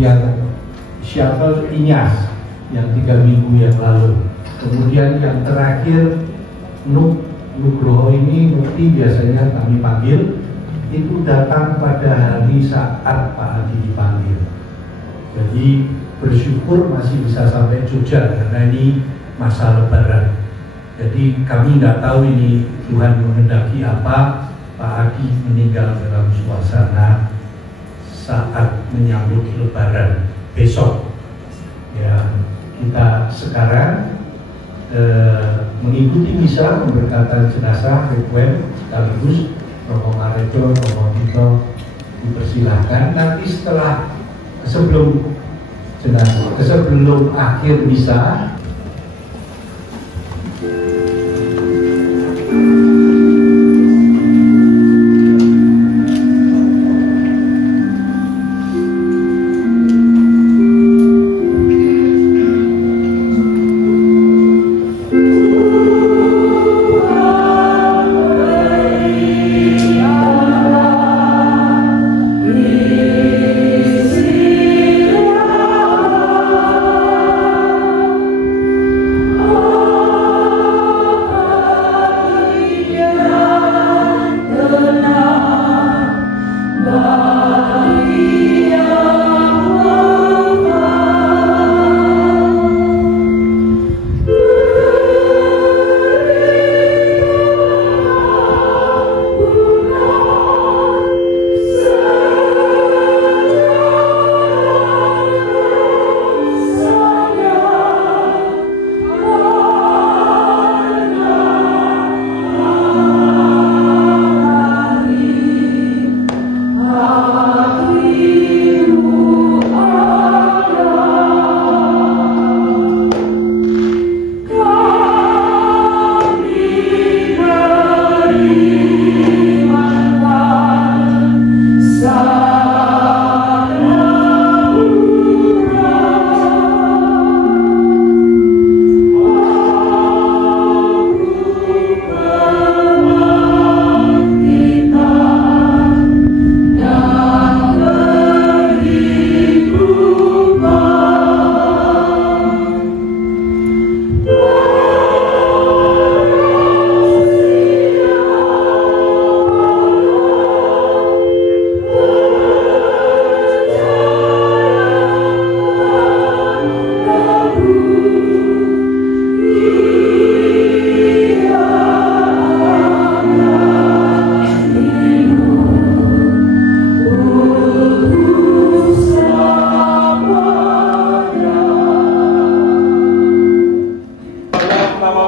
yang shuttle Inyas yang 3 minggu yang lalu. Kemudian yang terakhir Nugroho ini, Mukti biasanya kami panggil, itu datang pada hari saat Pak Hadi dipanggil. Jadi bersyukur masih bisa sampai Jogja karena ini masa Lebaran. Jadi kami nggak tahu ini Tuhan menghendaki apa. Pak Hadi meninggal dalam suasana saat menyambut Lebaran besok. Ya, kita sekarang mengikuti misa pemberkatan jenazah Requiem sekaligus Romo Marejo, Romo Tito dipersilahkan. Nanti setelah sebelum akhir misa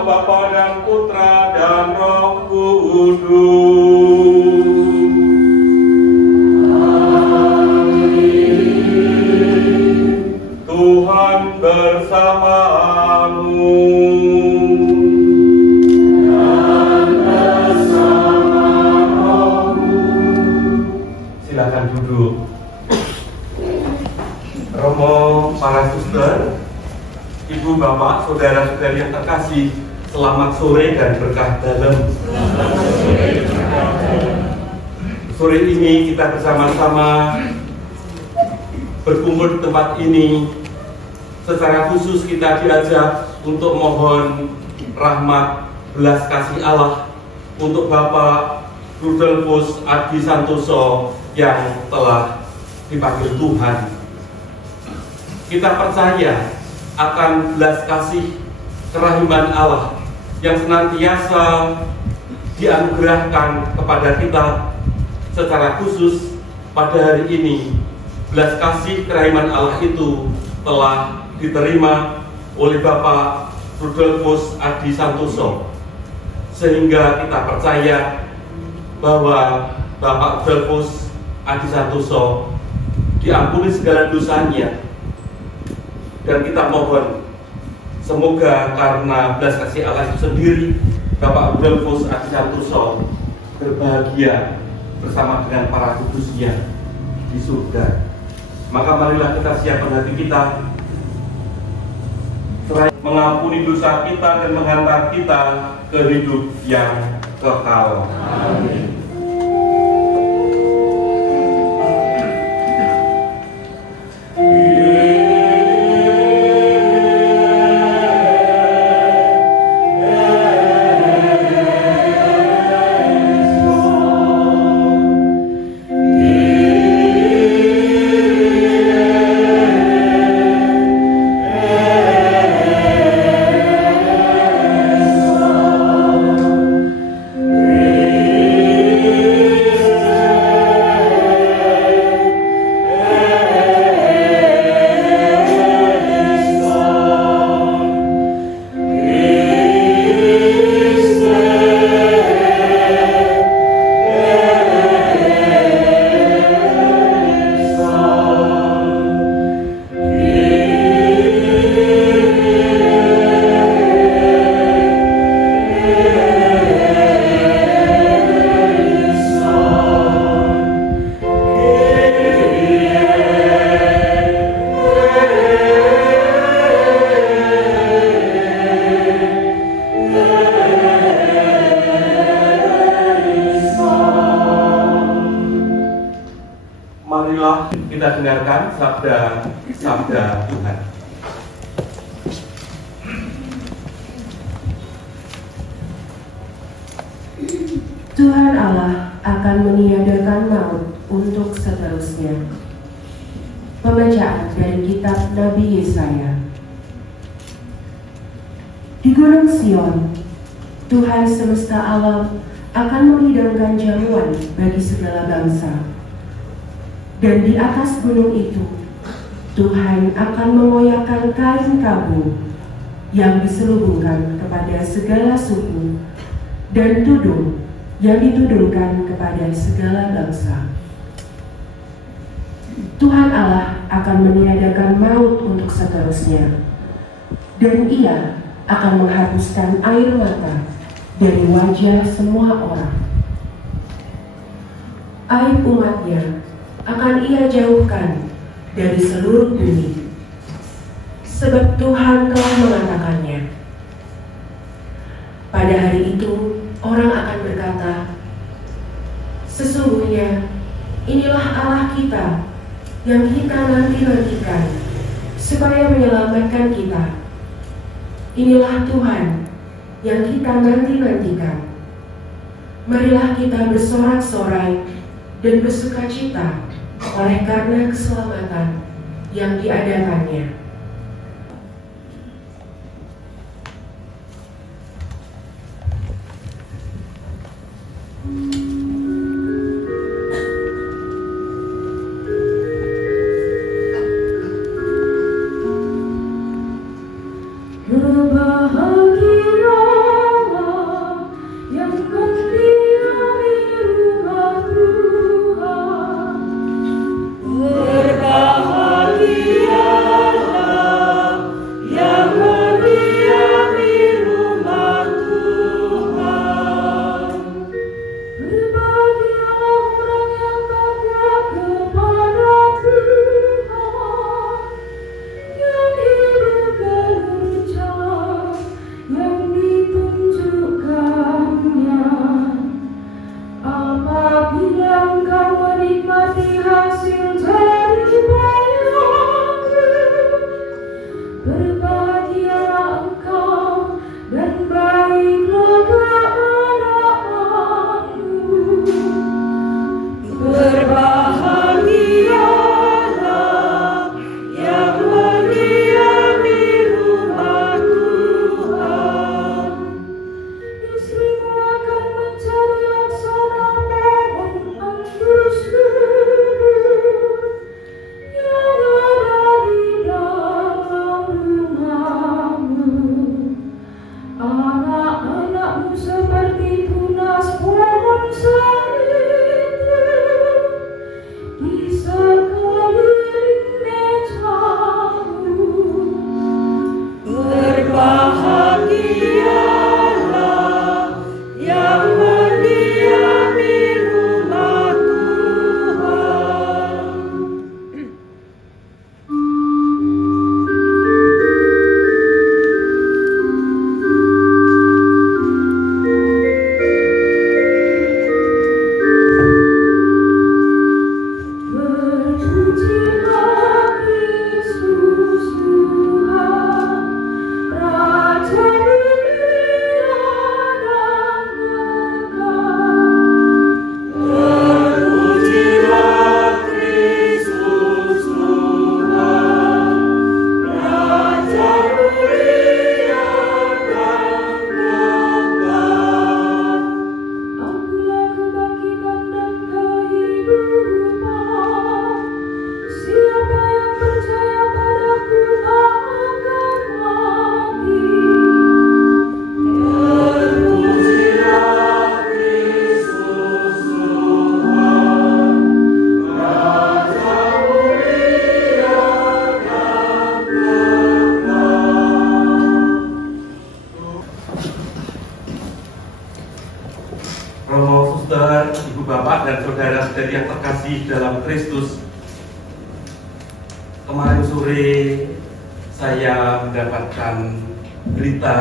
Bapa dan Putra dan Roh Tuhan bersamamu. Silakan duduk. Romo, para suster, ibu, bapak, saudara-saudari yang terkasih, selamat sore dan berkah dalam. Sore ini kita bersama-sama berkumpul di tempat ini. Secara khusus kita diajak untuk mohon rahmat belas kasih Allah untuk Bapak Rudolfus Adi Santoso yang telah dipanggil Tuhan. Kita percaya akan belas kasih kerahiman Allah yang senantiasa dianugerahkan kepada kita. Secara khusus pada hari ini, belas kasih kerahiman Allah itu telah diterima oleh Bapak Rudolfus Adi Santoso, sehingga kita percaya bahwa Bapak Rudolfus Adi Santoso diampuni segala dosanya, dan kita mohon semoga karena belas kasih Allah itu sendiri, Bapak Rudolfus Adi Santoso berbahagia bersama dengan para kudusnya di surga. Maka marilah kita siapkan hati kita, mengampuni dosa kita dan menghantar kita ke hidup yang kekal. Amin. Marilah kita dengarkan sabda Tuhan. Tuhan Allah akan meniadakan maut untuk seterusnya. Pembacaan dari kitab Nabi Yesaya. Di Gunung Sion, Tuhan semesta alam akan menghidangkan jamuan bagi segala bangsa. Dan di atas gunung itu, Tuhan akan mengoyakkan kain kabung yang diselubungkan kepada segala suku dan tudung yang ditudungkan kepada segala bangsa. Tuhan Allah akan meniadakan maut untuk seterusnya, dan Ia akan menghapuskan air mata dari wajah semua orang. Aib umatnya akan Ia jauhkan dari seluruh bumi, sebab Tuhan telah mengatakannya. Pada hari itu orang akan berkata, sesungguhnya inilah Allah kita yang kita nanti-nantikan supaya menyelamatkan kita. Inilah Tuhan yang kita nanti-nantikan. Marilah kita bersorak-sorai dan bersukacita oleh karena keselamatan yang diadakannya. Berbahagialah yang Romo, suster, ibu bapak, dan saudara-saudari yang terkasih dalam Kristus. Kemarin sore saya mendapatkan berita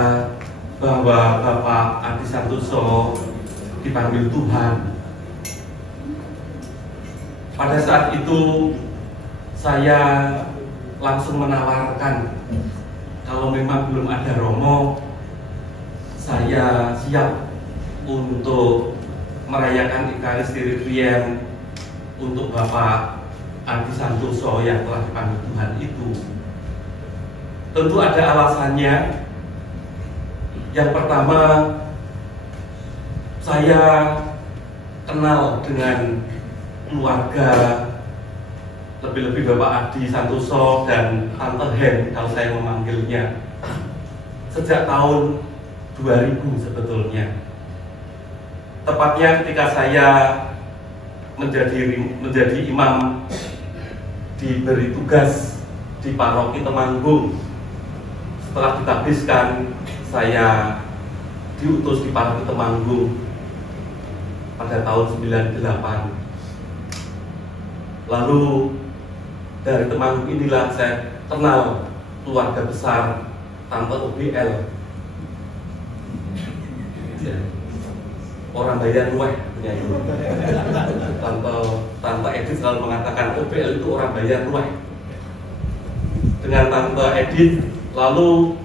bahwa Bapak Adi Santoso dipanggil Tuhan. Pada saat itu saya langsung menawarkan, kalau memang belum ada Romo, saya siap untuk merayakan Ekaristi Requiem untuk Bapak Adi Santoso yang telah dipanggil Tuhan itu. Tentu ada alasannya. Yang pertama, saya kenal dengan keluarga, lebih-lebih Bapak Adi Santoso dan Tante Hen kalau saya memanggilnya, sejak tahun 2000 sebetulnya. Tepatnya ketika saya menjadi imam, diberi tugas di paroki Temanggung. Setelah ditabiskan, saya diutus di paroki Temanggung pada tahun 98. Lalu dari Temanggung inilah saya kenal keluarga besar Tante OBL. Orang bayar luweh punya itu. Tante Edith selalu mengatakan OBL itu orang bayar luweh. Dengan Tante Edith, lalu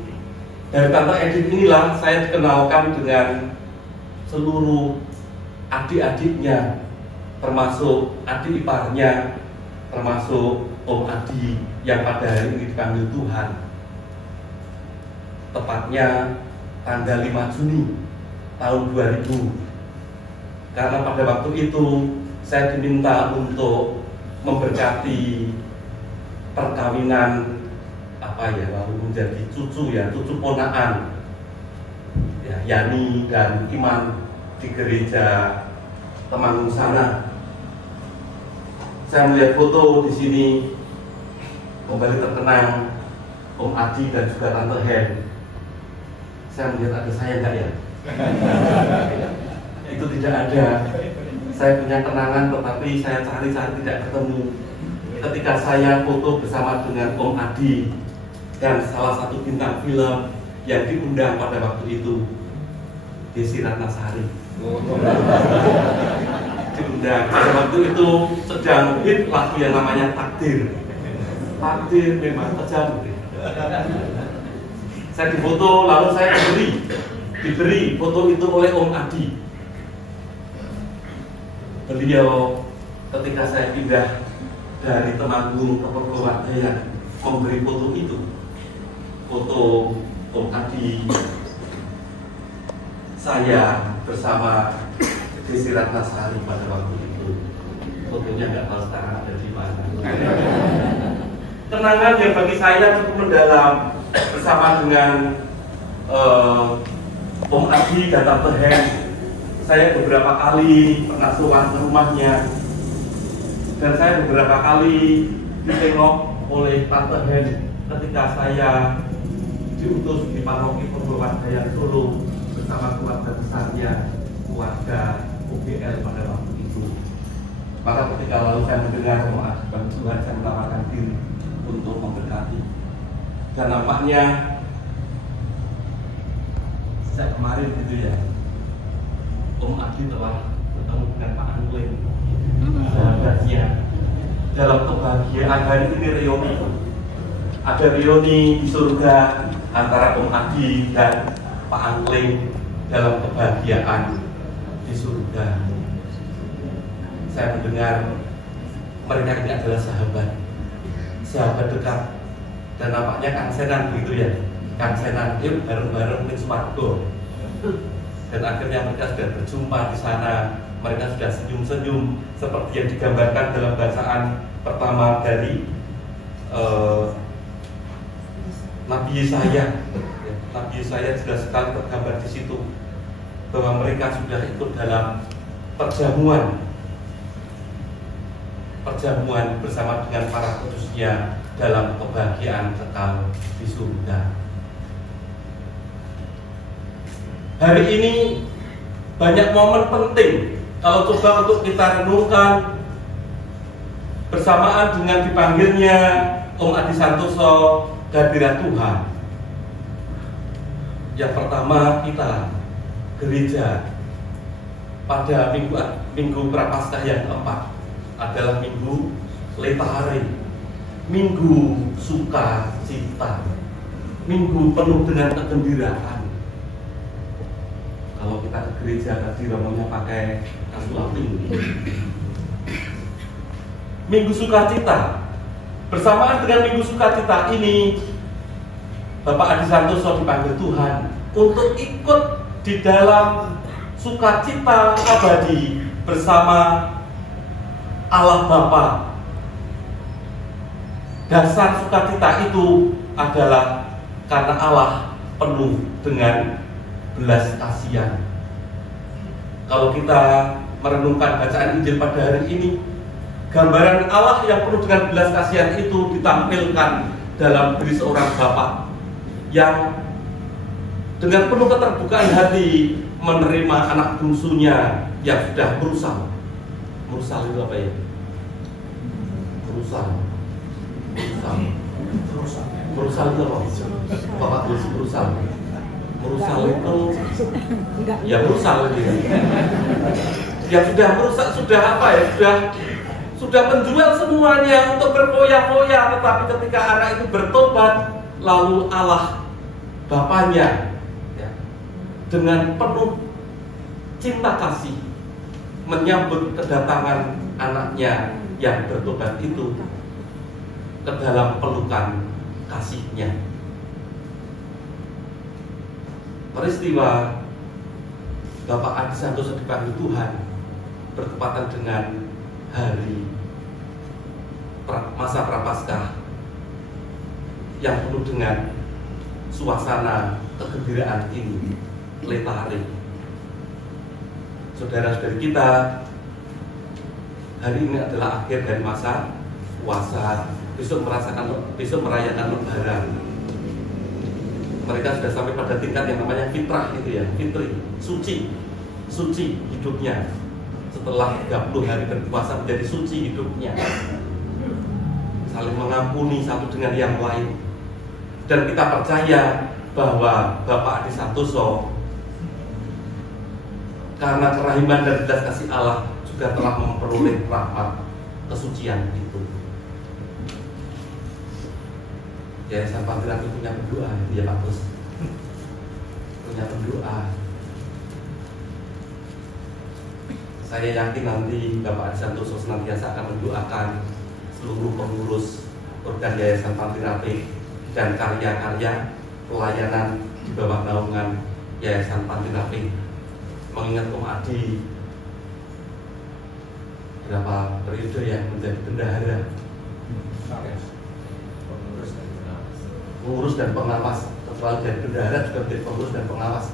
dari Tante Edith inilah saya dikenalkan dengan seluruh adik-adiknya, termasuk adik iparnya, termasuk Om Adi yang pada hari ini dipanggil Tuhan. Tepatnya tanggal 5 Juni tahun 2000. Karena pada waktu itu saya diminta untuk memberkati perkawinan lalu menjadi cucu ponakan ya, Yani dan Iman di gereja Temanggung sana. Saya melihat foto di sini, kembali terkenang Om Adi dan juga Tante Hen. Saya melihat ada saya enggak ya? Itu tidak ada. Saya punya kenangan, tetapi saya cari-cari tidak ketemu. Ketika saya foto bersama dengan Om Adi dan salah satu bintang film yang diundang pada waktu itu, Desi Ratnasari. Diundang pada waktu itu sedang hit lagu yang namanya Takdir. Takdir memang kejam. Saya difoto, lalu saya diberi foto itu oleh Om Adi. Beliau ketika saya pindah dari Temanggung ke Purwowardayan memberi foto itu, foto Om Adi saya bersama Desi Ratnasari pada waktu itu. Fotonya nggak tahu sekarang ada di mana. Kenangan yang bagi saya cukup mendalam bersama dengan Om Adi dan Tante Hen. Saya beberapa kali pernah sowan ke rumahnya, dan saya beberapa kali ditengok oleh Tante Hen ketika saya diutus di paroki Purwowardayan Solo bersama keluarga besarnya, keluarga OBL pada waktu itu. Maka ketika lalu saya mendengar mengajukan Tuhan, saya menawarkan diri untuk memberkati. Dan nampaknya saya kemarin gitu ya, Om Adi telah bertemu dengan Pak Angling, sahabatnya. Dalam kebahagiaan hari ini reuni, ada reuni di surga antara Om Adi dan Pak Angling dalam kebahagiaan di surga. Saya mendengar mereka ini adalah sahabat dekat, dan nampaknya kangsenan gitu ya, kangsenan yuk bareng-bareng ning swarga. Dan akhirnya mereka sudah berjumpa di sana. Mereka sudah senyum-senyum seperti yang digambarkan dalam bacaan pertama dari Nabi Yesaya. Nabi Yesaya jelas sekali tergambar di situ bahwa mereka sudah ikut dalam perjamuan bersama dengan para kudusnya dalam kebahagiaan kekal di surga. Hari ini banyak momen penting kalau coba untuk kita renungkan bersamaan dengan dipanggilnya Om Adi Santoso ke hadirat Tuhan. Yang pertama, kita gereja pada minggu Prapaskah yang keempat adalah minggu Letahari, minggu sukacita, minggu penuh dengan kegembiraan. Kalau kita ke gereja tadi romonya pakai kasual pink. Minggu sukacita. Bersamaan dengan minggu sukacita ini, Bapak Adi Santoso dipanggil Tuhan untuk ikut di dalam sukacita abadi bersama Allah Bapa. Dasar sukacita itu adalah karena Allah penuh dengan belas kasihan. Kalau kita merenungkan bacaan Injil pada hari ini, gambaran Allah yang penuh dengan belas kasihan itu ditampilkan dalam diri seorang Bapa yang dengan penuh keterbukaan hati menerima anak bungsunya yang sudah merusal. Merusal itu apa ya? Merusal itu apa? Bapak tulis merusal. Merusal itu ya merusal gitu. Yang sudah merusak, sudah apa ya? Sudah menjual semuanya untuk berfoya-foya, tetapi ketika anak itu bertobat, lalu Allah Bapanya ya, dengan penuh cinta kasih menyambut kedatangan anaknya yang bertobat itu ke dalam pelukan kasihnya. Peristiwa Bapak Adi Santoso dipanggil Tuhan bertepatan dengan hari masa Prapaskah yang penuh dengan suasana kegembiraan ini, Letahari. Saudara-saudari kita, hari ini adalah akhir dari masa puasa. Besok merayakan Lebaran. Mereka sudah sampai pada tingkat yang namanya fitrah itu ya, fitri, suci hidupnya. Setelah 30 hari berpuasa menjadi suci hidupnya, saling mengampuni satu dengan yang lain. Dan kita percaya bahwa Bapak Adi Santoso karena kerahiman dan belas kasih Allah juga telah memperoleh rahmat kesucian itu. Yayasan Pantiran itu punya pendoa, ya Pak Bos, punya pendoa. Saya yakin nanti Bapak Adi Santoso senantiasa akan mendoakan seluruh pengurus organ Yayasan Pantiran dan karya-karya pelayanan di bawah naungan Yayasan Pantiran. Mengingat Om Adi berapa periode yang menjadi bendahara, pengurus dan pengawas. Setelah jadi bendahara juga menjadi pengurus dan pengawas.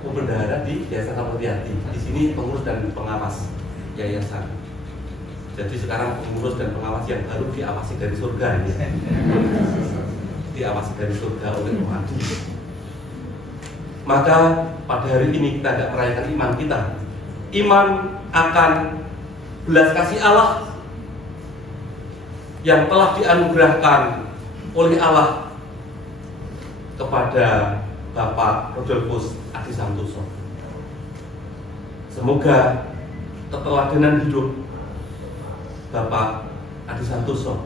Bendahara di Yayasan Samudiyati, di sini pengurus dan pengawas yayasan. Jadi sekarang pengurus dan pengawas yang baru diawasi dari surga, ya. Diawasi dari surga oleh Om Adi. Maka pada hari ini kita tidak merayakan iman kita. Iman akan belas kasih Allah yang telah dianugerahkan oleh Allah kepada Bapak Rodolfus Adi Santoso. Semoga keteladanan hidup Bapak Adi Santoso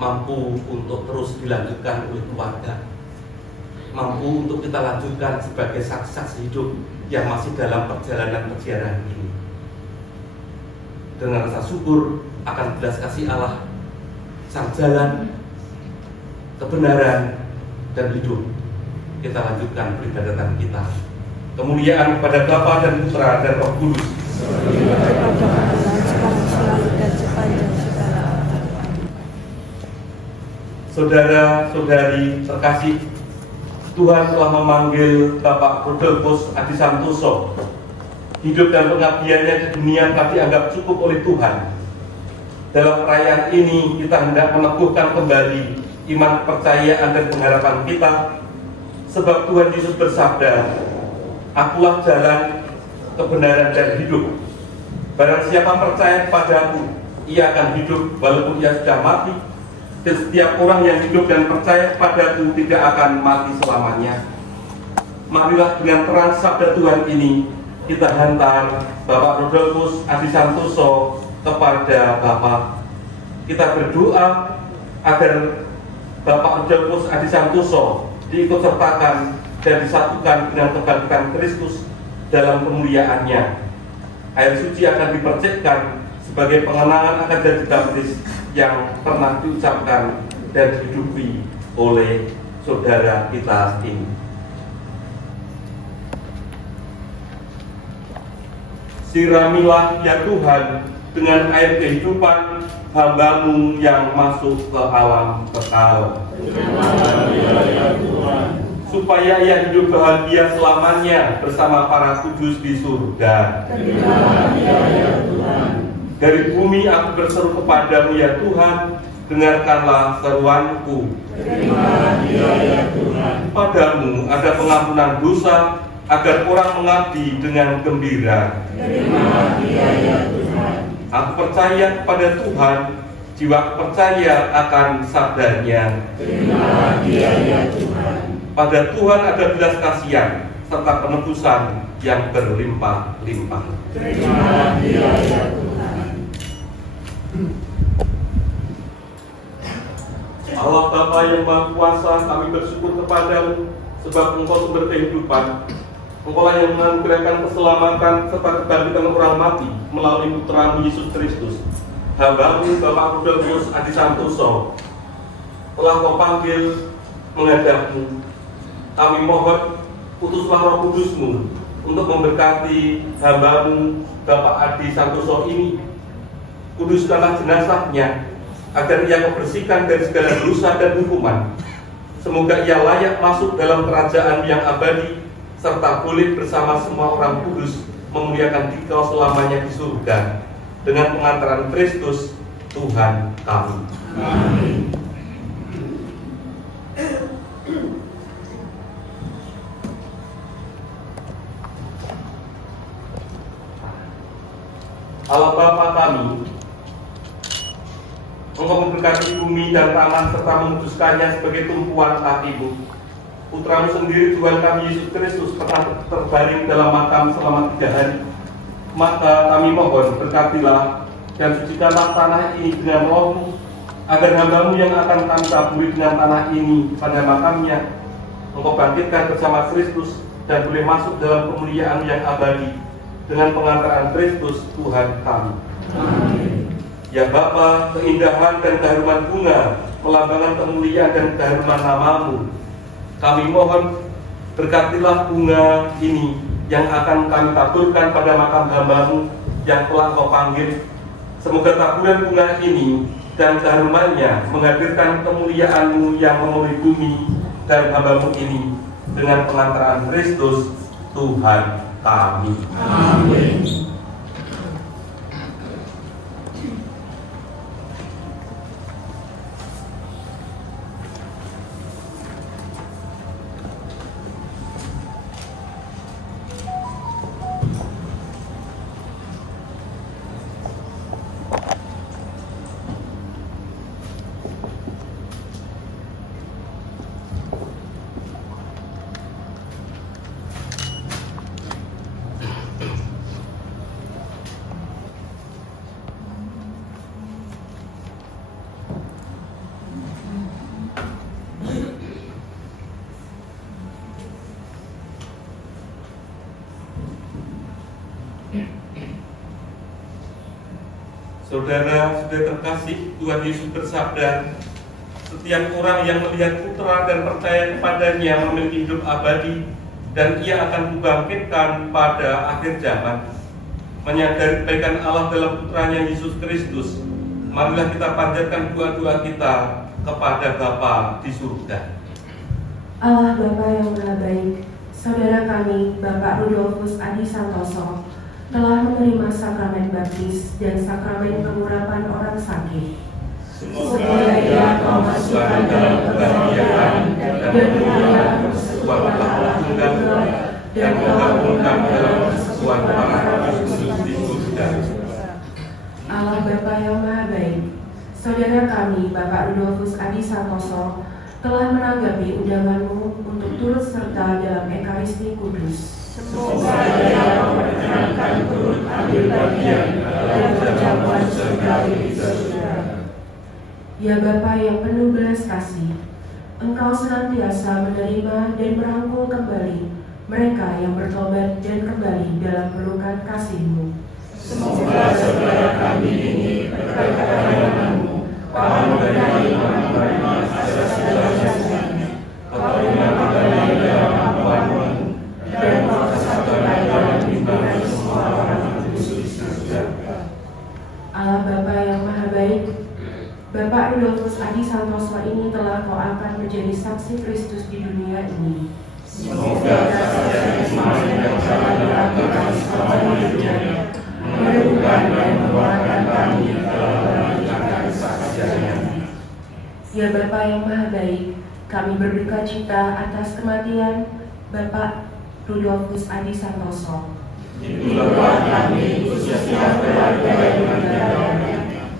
mampu untuk terus dilanjutkan oleh keluarga, mampu untuk kita lanjutkan sebagai saksi-saksi hidup yang masih dalam perjalanan perjalanan ini. Dengan rasa syukur akan belas kasih Allah, sang jalan, kebenaran, dan hidup, kita lanjutkan peribadatan kita. Kemuliaan kepada Bapa dan Putra dan Roh Kudus. Saudara-saudari terkasih, Tuhan telah memanggil Bapak Rodolfus Adi Santoso. Hidup dan pengabdiannya di dunia telah dianggap cukup oleh Tuhan. Dalam perayaan ini kita hendak meneguhkan kembali iman, kepercayaan, dan pengharapan kita, sebab Tuhan Yesus bersabda, Akulah jalan, kebenaran dan hidup. Barang siapa percaya kepadaku, ia akan hidup walaupun ia sudah mati. Dan setiap orang yang hidup dan percaya kepadaku tidak akan mati selamanya. Marilah dengan terang sabda Tuhan ini kita hantar Bapak Rudolfus Adi Santoso kepada Bapa. Kita berdoa agar Bapak Rudolfus Adi Santoso diikut sertakan dan disatukan dengan kebangkitan Kristus dalam kemuliaannya. Air suci akan dipercikkan sebagai pengenangan akan janji baptis yang pernah diucapkan dan dihidupi oleh saudara kita ini. Siramilah ya Tuhan dengan air kehidupan hamba-Mu yang masuk ke alam kekal, supaya ia hidup bahagia selamanya bersama para kudus di surga. Dari bumi aku berseru kepadamu ya Tuhan, dengarkanlah seruanku. Padamu ada pengampunan dosa, agar orang mengabdi dengan gembira. Aku percaya kepada Tuhan, jiwaku percaya akan sabdanya. Pada Tuhan ada belas kasihan serta penebusan yang berlimpah-limpah. Allah Bapa yang Maha Kuasa, kami bersyukur kepadamu sebab Engkau sumber kehidupan. Engkau yang menganugerahkan keselamatan serta kebangkitan orang mati melalui Putra-Mu Yesus Kristus. Hamba-Mu Bapak Rudolfus Adi Santoso telah Kau panggil menghadap-Mu. Kami mohon utuslah Roh Kudus-Mu untuk memberkati hamba-Mu Bapak Adi Santoso ini. Kuduskanlah jenazahnya agar ia kebersihkan dari segala dosa dan hukuman. Semoga ia layak masuk dalam kerajaan yang abadi, serta boleh bersama semua orang kudus memuliakan Dikau selamanya di surga dengan pengantaran Kristus Tuhan kami. Amin. Allah Bapa kami, Engkau memberkati bumi dan tanah serta memutuskannya sebagai tumpuan kaki-Mu. Putra-Mu sendiri Tuhan kami Yesus Kristus pernah terbaring dalam makam selama 3 hari. Maka kami mohon berkatilah dan sucikanlah tanah ini dengan Roh-Mu, agar hamba-Mu yang akan kami taburi dengan tanah ini pada makamnya, Engkau bangkitkan bersama Kristus dan boleh masuk dalam kemuliaan yang abadi dengan pengantaran Kristus Tuhan kami. Amin. Ya Bapa, keindahan dan keharuman bunga melambangkan kemuliaan dan keharuman nama-Mu. Kami mohon berkatilah bunga ini yang akan kami taburkan pada makam hamba-Mu yang telah Kau panggil. Semoga taburan bunga ini dan keharumannya menghadirkan kemuliaan-Mu yang memenuhi bumi dan hamba-Mu ini dengan pengantaran Kristus Tuhan kami. Amin. Saudara, sudah terkasih, Tuhan Yesus bersabda, setiap orang yang melihat Putra dan percaya kepadanya memiliki hidup abadi, dan ia akan kubangkitkan pada akhir zaman. Menyadari kebaikan Allah dalam Putranya Yesus Kristus, marilah kita panjatkan doa-doa kita kepada Bapa di surga. Allah Bapa yang Maha Baik, saudara kami, Bapak Rudolfus Adi Santoso, telah menerima sakramen baptis dan sakramen pengurapan orang sakit. Semoga ia Kau masukkan dalam kebahagiaan dan mulia persekutuan Allah Tunggal yang menggabungkan dalam persekutuan para kudus di surga. Allah Bapa yang Maha Baik, saudara kami Bapak Rudolfus Adi Santoso telah menanggapi undanganmu untuk turut serta dalam Ekaristi Kudus. Semoga Dia memperkenankan turut ambil bagian dalam perjamuan surgawi di surga. Ya Bapa yang penuh belas kasih, Engkau senantiasa menerima dan merangkul kembali mereka yang bertobat dan kembali dalam pelukan kasih-Mu. Semoga saudara kami ini berkat kehadiran-Mu, Kau memberkati hamba-Mu atas segala jasanya, Kau kembali dalam ampuan-Mu, dan Kau kesatukan dalam bimbingan semua orang kudus di surga. Allah Bapa yang Maha Baik, Bapak Rudolfus Adi Santoso ini telah Kau angkat menjadi saksi Kristus di dunia ini. Semoga kesaksian kemarin yang telah dilakukan selama hidupnya meneguhkan dan menguatkan kami dalam melanjutkan kesaksiannya. Ya Bapa yang Maha Baik, kami berduka cita atas kematian Bapak Rudolfus Adi Santoso. Itulah kami khususnya keluarga yang meninggalnya.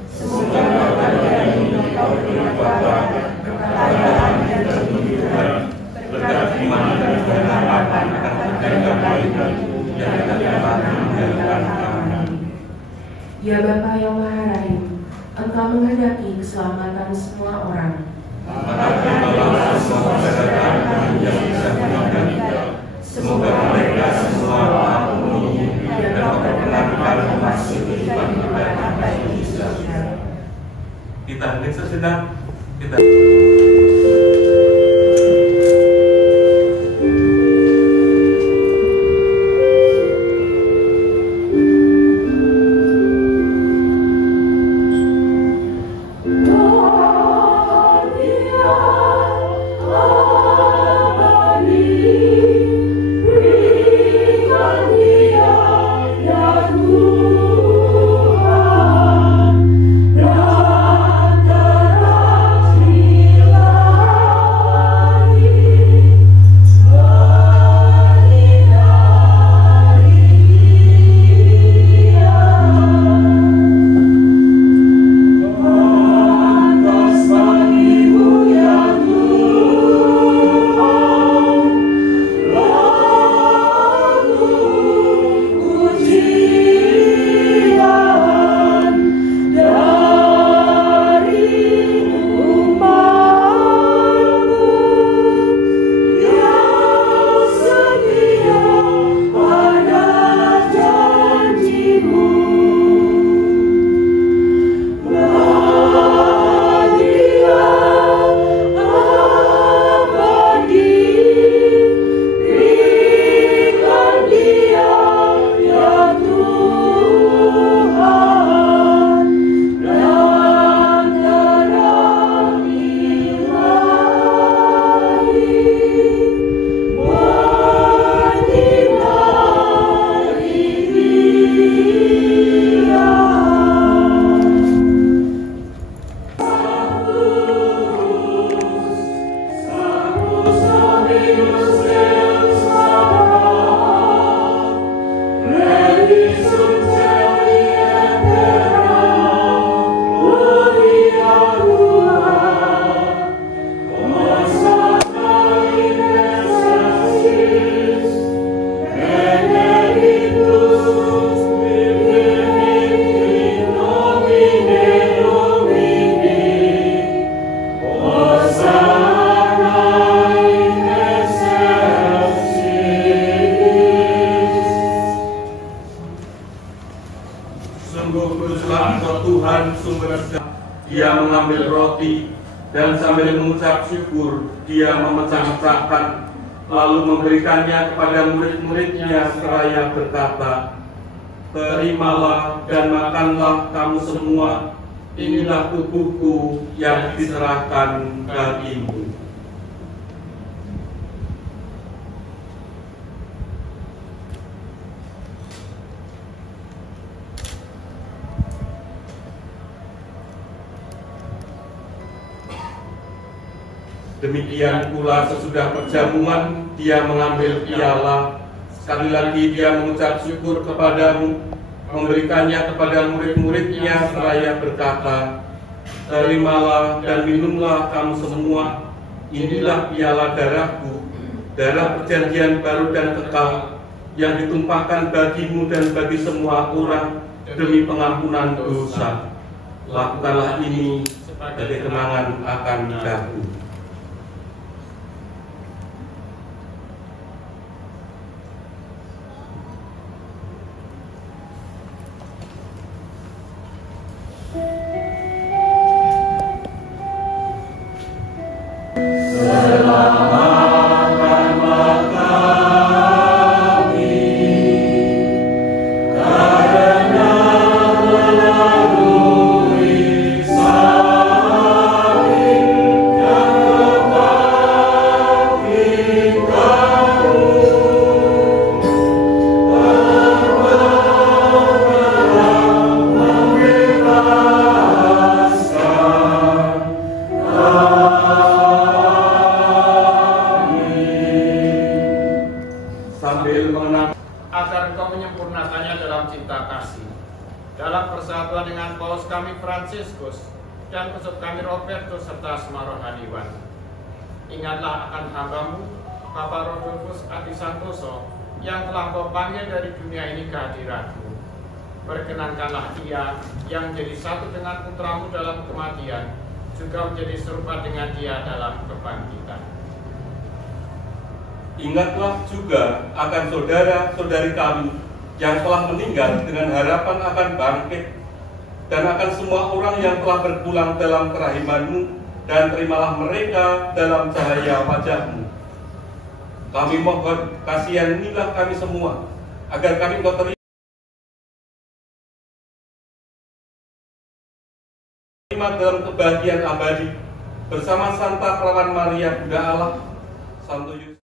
Semoga keluarga ini Kau beri kekuatan, kekayaan dan kehidupan, berkat iman dan pengharapan akan kebaikan yang dapat meninggalkan kami. Ya Bapa yang Maha Rahim, Engkau menghendaki keselamatan semua orang. Maka terimalah semua kesehatan kami yang bisa meninggal. Semoga mereka semua mengampuni dan memperkenankan memasuki kehidupan abadi di surga. Kita hening sejenak. Kita Dia mengambil roti dan sambil mengucap syukur, Dia memecah-mecahkan, lalu memberikannya kepada murid-muridnya seraya berkata, "Terimalah dan makanlah kamu semua, inilah tubuhku yang diserahkan bagimu." Demikian pula sesudah perjamuan, Dia mengambil piala, Sekali lagi dia mengucap syukur kepadamu, memberikannya kepada murid-muridnya seraya berkata, "Terimalah dan minumlah kamu semua, inilah piala darahku, darah perjanjian baru dan kekal, yang ditumpahkan bagimu dan bagi semua orang demi pengampunan dosa. Lakukanlah ini sebagai kenangan akan aku." Agar Engkau menyempurnakannya dalam cinta kasih. Dalam persatuan dengan Paus kami Fransiskus dan Uskup kami Robertus serta semua rohaniwan. Ingatlah akan hambamu, Bapak Rodolfus Adi Santoso, yang telah Kau panggil dari dunia ini ke hadirat-Mu. Perkenankanlah ia yang menjadi satu dengan putramu dalam kematian, juga menjadi serupa dengan dia dalam kebangkitan. Ingatlah juga akan saudara-saudari kami yang telah meninggal dengan harapan akan bangkit, dan akan semua orang yang telah berpulang dalam kerahiman-Mu, dan terimalah mereka dalam cahaya wajah-Mu. Kami mohon kasihanilah kami semua, agar kami Engkau terima dalam kebahagiaan abadi bersama Santa Perawan Maria Bunda Allah, Santo Yusuf.